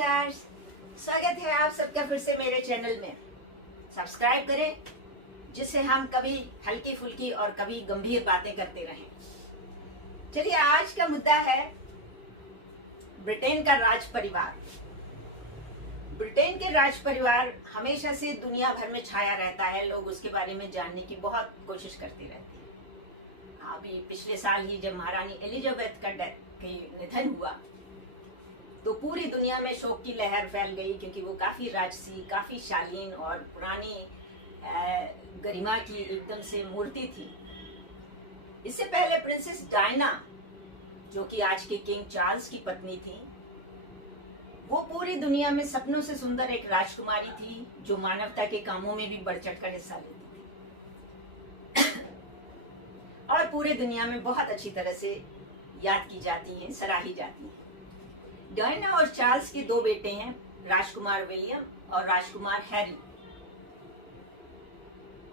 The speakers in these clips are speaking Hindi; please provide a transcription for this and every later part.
नमस्कार, स्वागत है आप सबका फिर से मेरे चैनल में। सब्सक्राइब करें जिससे हम कभी हल्की फुल्की और कभी गंभीर बातें करते रहें। चलिए, आज का मुद्दा है ब्रिटेन का राज परिवार। ब्रिटेन के राज परिवार हमेशा से दुनिया भर में छाया रहता है। लोग उसके बारे में जानने की बहुत कोशिश करते रहते हैं। अभी पिछले साल ही जब महारानी एलिजाबेथ का निधन हुआ तो पूरी दुनिया में शोक की लहर फैल गई, क्योंकि वो काफी राजसी, काफी शालीन और पुरानी गरिमा की एकदम से मूर्ति थी। इससे पहले प्रिंसेस डायना, जो कि आज के किंग चार्ल्स की पत्नी थी, वो पूरी दुनिया में सपनों से सुंदर एक राजकुमारी थी जो मानवता के कामों में भी बढ़ चढ़कर हिस्सा लेती थी और पूरे दुनिया में बहुत अच्छी तरह से याद की जाती हैं, सराही जाती हैं। डायना और चार्ल्स के दो बेटे हैं, राजकुमार विलियम और राजकुमार हैरी।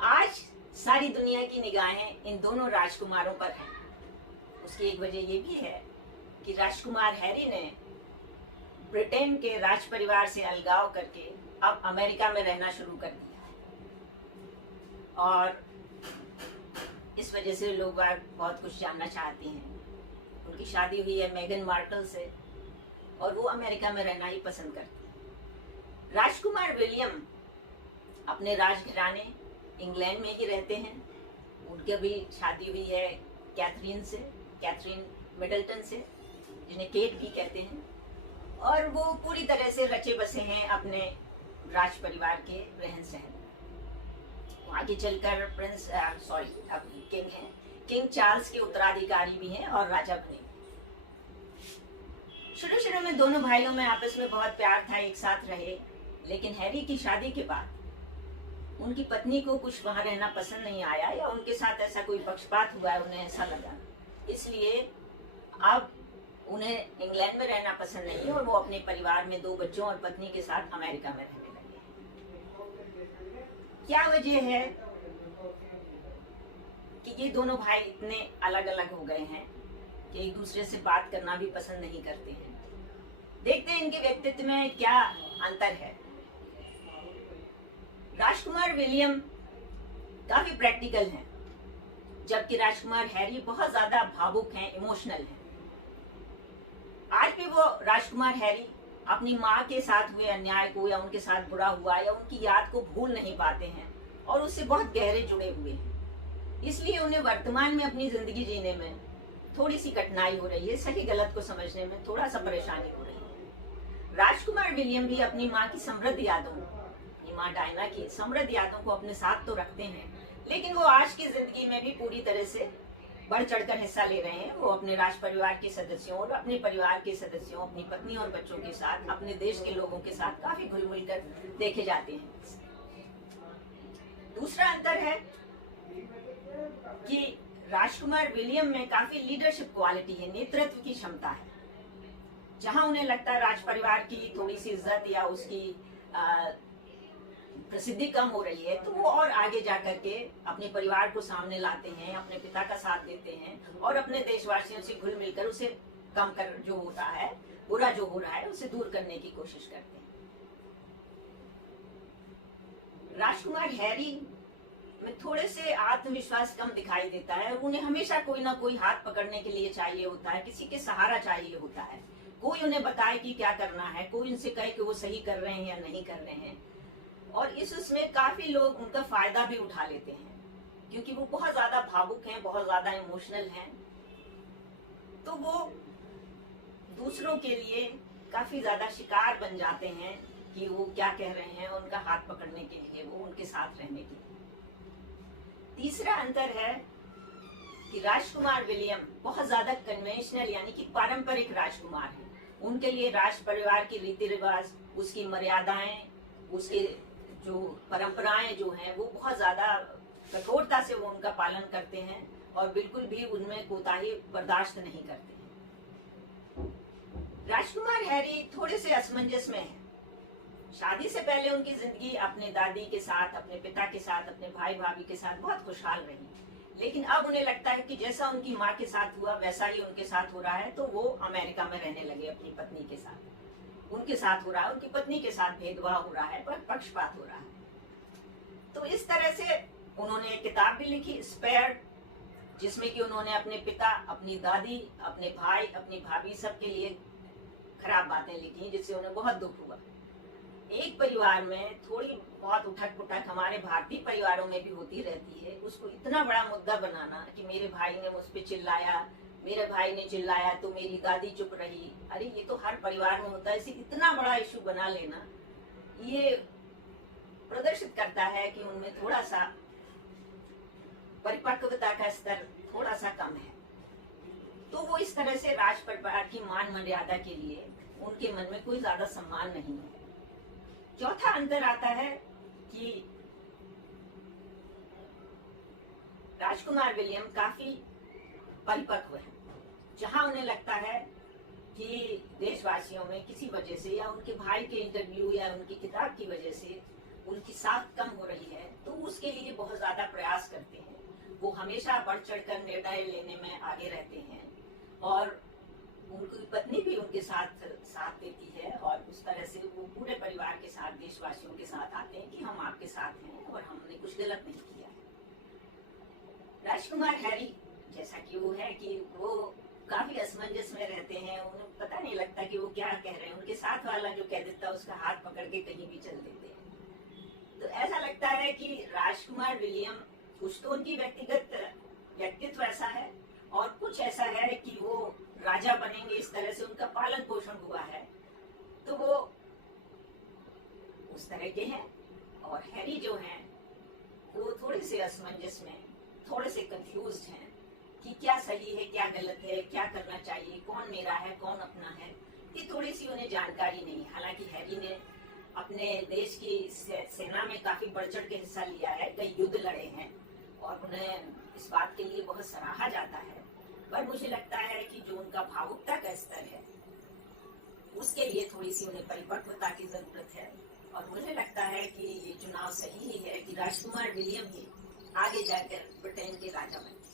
आज सारी दुनिया की निगाहें इन दोनों राजकुमारों पर हैं। उसकी एक वजह ये भी है कि राजकुमार हैरी ने ब्रिटेन के राज परिवार से अलगाव करके अब अमेरिका में रहना शुरू कर दिया है और इस वजह से लोग बहुत कुछ जानना चाहते हैं। उनकी शादी हुई है मेगन मार्कल से और वो अमेरिका में रहना ही पसंद करते हैं। राजकुमार विलियम अपने राजघराने इंग्लैंड में ही रहते हैं। उनकी भी शादी हुई है कैथरीन मिडल्टन से, जिन्हें केट भी कहते हैं, और वो पूरी तरह से रचे बसे हैं अपने राज परिवार के रहन सहन। आगे चलकर किंग चार्ल्स के उत्तराधिकारी भी हैं और राजा बने। शुरू में दोनों भाइयों में आपस में बहुत प्यार था, एक साथ रहे, लेकिन हैरी की शादी के बाद उनकी पत्नी को कुछ वहां रहना पसंद नहीं आया या उनके साथ ऐसा कोई पक्षपात हुआ है, उन्हें ऐसा लगा, इसलिए अब उन्हें इंग्लैंड में रहना पसंद नहीं और वो अपने परिवार में दो बच्चों और पत्नी के साथ अमेरिका में रहने लगे। क्या वजह है कि ये दोनों भाई इतने अलग अलग हो गए हैं कि एक दूसरे से बात करना भी पसंद नहीं करते हैं? देखते हैं इनके व्यक्तित्व में क्या अंतर है। राजकुमार विलियम काफी प्रैक्टिकल हैं, जबकि राजकुमार हैरी बहुत ज्यादा भावुक हैं, इमोशनल हैं। आज भी वो राजकुमार हैरी अपनी माँ के साथ हुए अन्याय को या उनके साथ बुरा हुआ या उनकी याद को भूल नहीं पाते हैं और उससे बहुत गहरे जुड़े हुए हैं। इसलिए उन्हें वर्तमान में अपनी जिंदगी जीने में थोड़ी सी कठिनाई हो रही है, सही गलत को समझने में थोड़ा सा परेशानी हो रही है। राजकुमार विलियम भी अपनी माँ की समृद्ध यादों, अपनी माँ डायना की समृद्ध यादों को अपने साथ तो रखते हैं, लेकिन वो आज की जिंदगी में भी पूरी तरह से बढ़ चढ़कर हिस्सा ले रहे हैं। वो अपने राज परिवार के सदस्यों और अपने परिवार के सदस्यों, अपनी पत्नी और बच्चों के साथ, अपने देश के लोगों के साथ काफी घुल मिल कर देखे जाते हैं। दूसरा अंतर है कि राजकुमार विलियम में काफी लीडरशिप क्वालिटी है, नेतृत्व की क्षमता है। जहां उन्हें लगता है राज परिवार की थोड़ी सी इज्जत या उसकी प्रसिद्धि कम हो रही है, तो वो और आगे जाकर के अपने परिवार को सामने लाते हैं, अपने पिता का साथ देते हैं और अपने देशवासियों से घुल मिलकर उसे कम कर, जो होता है बुरा जो हो रहा है, उसे दूर करने की कोशिश करते हैं। राजकुमार हैरी में थोड़े से आत्मविश्वास कम दिखाई देता है। उन्हें हमेशा कोई ना कोई हाथ पकड़ने के लिए चाहिए होता है, किसी के सहारा चाहिए होता है, कोई उन्हें बताए कि क्या करना है, कोई उनसे कहे कि वो सही कर रहे हैं या नहीं कर रहे हैं। और उसमें काफी लोग उनका फायदा भी उठा लेते हैं, क्योंकि वो बहुत ज्यादा भावुक हैं, बहुत ज्यादा इमोशनल हैं, तो वो दूसरों के लिए काफी ज्यादा शिकार बन जाते हैं कि वो क्या कह रहे हैं, उनका हाथ पकड़ने के लिए, वो उनके साथ रहने के लिए। तीसरा अंतर है कि राजकुमार विलियम बहुत ज्यादा कन्वेंशनल यानी कि पारंपरिक राजकुमार हैं। उनके लिए राज परिवार के रीति रिवाज, उसकी मर्यादाएं, उसके जो परंपराएं जो हैं, वो बहुत ज्यादा कठोरता से वो उनका पालन करते हैं और बिल्कुल भी उनमें कोताही बर्दाश्त नहीं करते हैं। राजकुमार हैरी थोड़े से असमंजस में हैं। शादी से पहले उनकी जिंदगी अपने दादी के साथ, अपने पिता के साथ, अपने भाई भाभी के साथ बहुत खुशहाल रही, लेकिन अब उन्हें लगता है कि जैसा उनकी माँ के साथ हुआ वैसा ही उनके साथ हो रहा है, तो वो अमेरिका में रहने लगे अपनी पत्नी के साथ। उनके साथ हो रहा है, उनकी पत्नी के साथ भेदभाव हो रहा है, पक्षपात हो रहा है। तो इस तरह से उन्होंने एक किताब भी लिखी, स्पेयर, जिसमें कि उन्होंने अपने पिता, अपनी दादी, अपने भाई, अपनी भाभी, सबके लिए खराब बातें लिखी, जिससे उन्हें बहुत दुख हुआ। एक परिवार में थोड़ी बहुत उठक पुठक हमारे भारतीय परिवारों में भी होती रहती है, उसको इतना बड़ा मुद्दा बनाना कि मेरे भाई ने मुझ पे चिल्लाया, मेरे भाई ने चिल्लाया तो मेरी दादी चुप रही। अरे ये तो हर परिवार में होता है। इसे इतना बड़ा इशू बना लेना, ये प्रदर्शित करता है कि उनमें थोड़ा सा परिपक्वता का स्तर थोड़ा सा कम है। तो वो इस तरह से राज परिवार की मान मर्यादा के लिए उनके मन में कोई ज्यादा सम्मान नहीं है। चौथा अंतर आता है कि राजकुमार विलियम काफी परिपक्व है, जहां उन्हें लगता है कि देशवासियों में किसी वजह से या उनके भाई के इंटरव्यू या उनकी किताब की वजह से उनकी साख कम हो रही है, तो उसके लिए बहुत ज्यादा प्रयास करते हैं। वो हमेशा बढ़ चढ़कर निर्णय लेने में आगे रहते हैं और उनकी पत्नी भी उनके साथ देती है और उस तरह से वो पूरे परिवार के साथ, देशवासियों के साथ आते हैं कि हम आपके साथ हैं और हमने कुछ गलत नहीं किया है। राजकुमार हैरी जैसा कि वो है कि वो काफी असमंजस में रहते हैं, उन्हें पता नहीं लगता कि वो क्या कह रहे हैं। उनके साथ वाला जो कह देता है उसका हाथ पकड़ के कहीं भी चल देते हैं। तो ऐसा लगता है कि राजकुमार विलियम, कुछ तो उनकी व्यक्तित्व ऐसा है और कुछ ऐसा है कि वो राजा बनेंगे, इस तरह से उनका पालन पोषण हुआ है, तो वो उस तरह के हैं। और हैरी जो हैं वो थोड़े से असमंजस में, थोड़े से कंफ्यूज्ड हैं कि क्या सही है, क्या गलत है, क्या करना चाहिए, कौन मेरा है, कौन अपना है, ये थोड़ी सी उन्हें जानकारी नहीं। हालांकि हैरी ने अपने देश की सेना में काफी बढ़ चढ़ के हिस्सा लिया है, कई युद्ध लड़े हैं और उन्हें इस बात के लिए बहुत सराहा जाता है। पर मुझे लगता है कि जो उनका भावुकता का स्तर है उसके लिए थोड़ी सी उन्हें परिपक्वता की जरूरत है। और मुझे लगता है कि ये चुनाव सही है कि राजकुमार विलियम ही आगे जाकर ब्रिटेन के राजा बने।